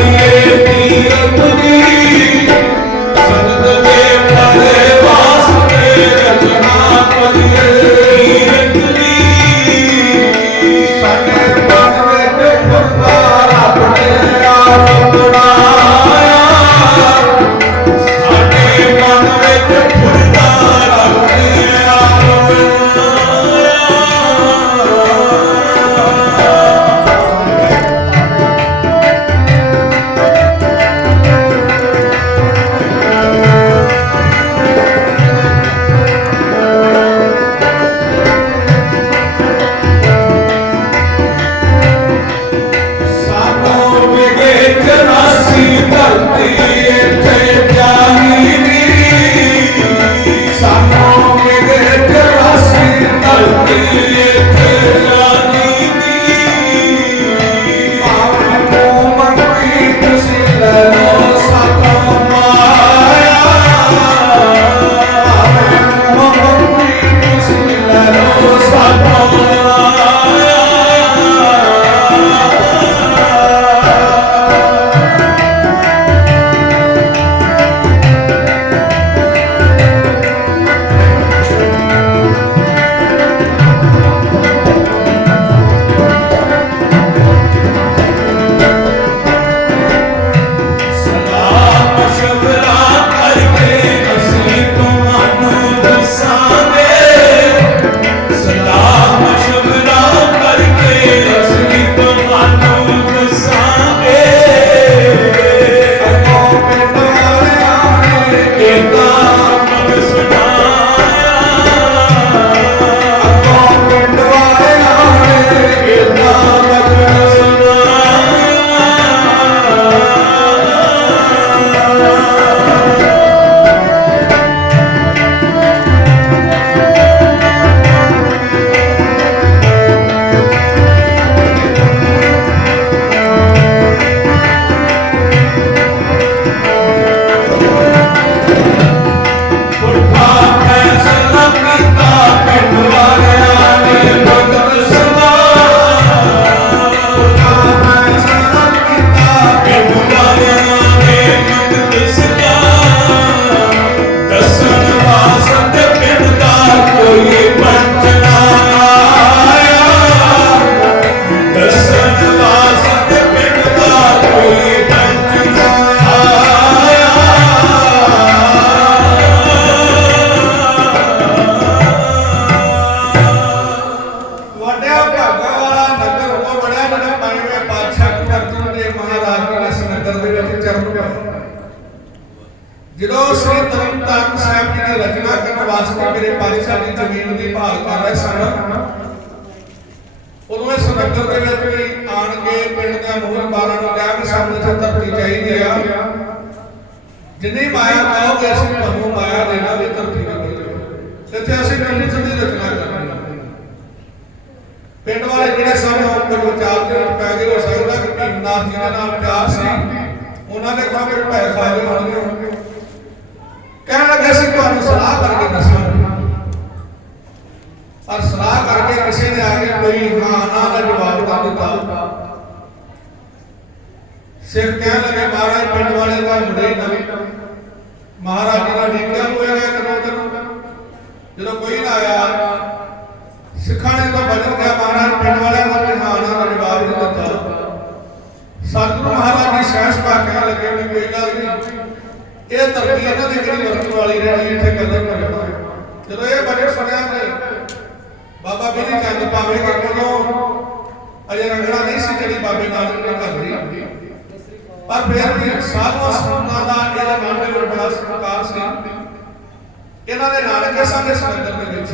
Hallelujah. ਧਾਰਨ ਇਸ ਨਗਰ ਦੇ ਵਿੱਚ ਚਰਨ ਪਿਆ ਜਦੋਂ ਸ੍ਰੀ ਤਰਨਤਾਰਨ ਸਾਹਿਬ ਜੀ ਦੀ ਰਚਨਾ ਕਰਨ ਵਾਸਤੇ ਮੇਰੇ ਪਾਤਸ਼ਾਹ ਦੀ ਜ਼ਮੀਨ ਦੀ ਭਾਲ ਕਰ ਰਹੇ ਸਨ, ਉਦੋਂ ਇਸ ਨਗਰ ਦੇ ਵਿੱਚ ਵੀ ਆਣ ਕੇ ਪਿੰਡ ਦੇ ਮੋਹਰਬਾਰਾਂ ਨੂੰ ਕਿਹਾ ਕਿ ਸਾਨੂੰ ਇੱਥੇ ਧਰਤੀ ਚਾਹੀਦੀ ਆ। ਜਿੰਨੀ ਮਾਇਆ ਕਹੋਗੇ ਅਸੀਂ ਤੁਹਾਨੂੰ ਮਾਇਆ ਦੇਣਾ ਵੀ ਧਰਤੀ ਨਾ ਦੇ ਇੱਥੇ ਅਸੀਂ ਪਿੰਡ ਦੀ ਰਚਨਾ ਕਰਨੀ ਪਿੰਡ ਵਾਲੇ ਜਿਹੜੇ ਸਨ ਉਹ ਵਿਚਾਰ ਪੈ ਗਏ, ਹੋ ਸਕਦਾ ਕਿ ਜੀ ਦੇ ਨਾਲ ਪਿਆਰ ਸੀ। ਉਹਨਾਂ ਨੇ ਕਹਾ ਕਿ ਭੈ ਖਾ ਹੋਣਗੇ। ਕਹਿਣ ਲੱਗੇ ਸੀ, ਤੁਹਾਨੂੰ ਸਲਾਹ ਕਰਕੇ ਦੱਸਾਂਗੇ। ਪਰ ਸਲਾਹ ਕਰਕੇ ਕਿਸੇ ਨੇ ਆ ਕੇ ਕੋਈ ਹਾਂ, ਨਾ ਦਾ ਜਵਾਬ ਨਾ ਦਿੱਤਾ। ਸਿਰ ਕਹਿਣ ਲੱਗੇ, ਮਹਾਰਾਜ, ਪਿੰਡ ਵਾਲੇ ਦਾ ਮੁੰਡੇ ਹੀ ਮਹਾਰਾਜ ਦਾ ਡੀਕਿਆ ਹੋਇਆ ਕਰੋ ਤੈਨੂੰ ਜਦੋਂ ਕੋਈ ਨਾ ਆਇਆ ਸਿੱਖਾਂ ਨੇ ਤਾਂ ਬਦਲ ਗਿਆ ਮਹਾਰਾਜ ਪਿੰਡ ਵਾਲਿਆਂ ਦਾ ਵੀ ਹਾਂ ਨਾ ਦਾ ਜਵਾਬ ਨਹੀਂ ਦਿੱਤਾ ਸਤਿਗੁਰੂ ਮਹਾਰਾਜ ਜੀ ਸਹਿਸ ਪਾ ਵੀ ਕੋਈ ਗੱਲ ਨਹੀਂ ਇਹ ਧਰਤੀ ਇਹਨਾਂ ਦੀ ਕਿਹੜੀ ਵਰਤੋਂ ਵਾਲੀ ਰਹਿਣੀ ਇੱਥੇ ਕਦਰ ਕਰਨਾ। ਜਦੋਂ ਇਹ ਬਜਟ ਸੁਣਿਆ ਤੇ ਬਾਬਾ ਬਿਨੀ ਚੰਦ ਭਾਵੇਂ ਕੋਲੋਂ ਅਜੇ ਰੰਗੜਾ ਨਹੀਂ ਸੀ ਜਿਹੜੀ ਬਾਬੇ ਨਾਨਕ ਨੇ ਕਰ ਲਈ ਪਰ ਫਿਰ ਵੀ ਸਾਧੂ ਸੰਤਾਂ ਦਾ ਇਹਦੇ ਮਨ ਦੇ ਵਿੱਚ ਬੜਾ ਸਤਿਕਾਰ ਸੀ। ਇਹਨਾਂ ਦੇ ਨਾਨਕੇ ਸਾਡੇ ਸਮੁੰਦਰ ਦੇ ਵਿੱਚ।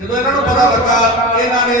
ਜਦੋਂ ਇਹਨਾਂ ਨੂੰ ਪਤਾ ਲੱਗਾ, ਇਹਨਾਂ ਨੇ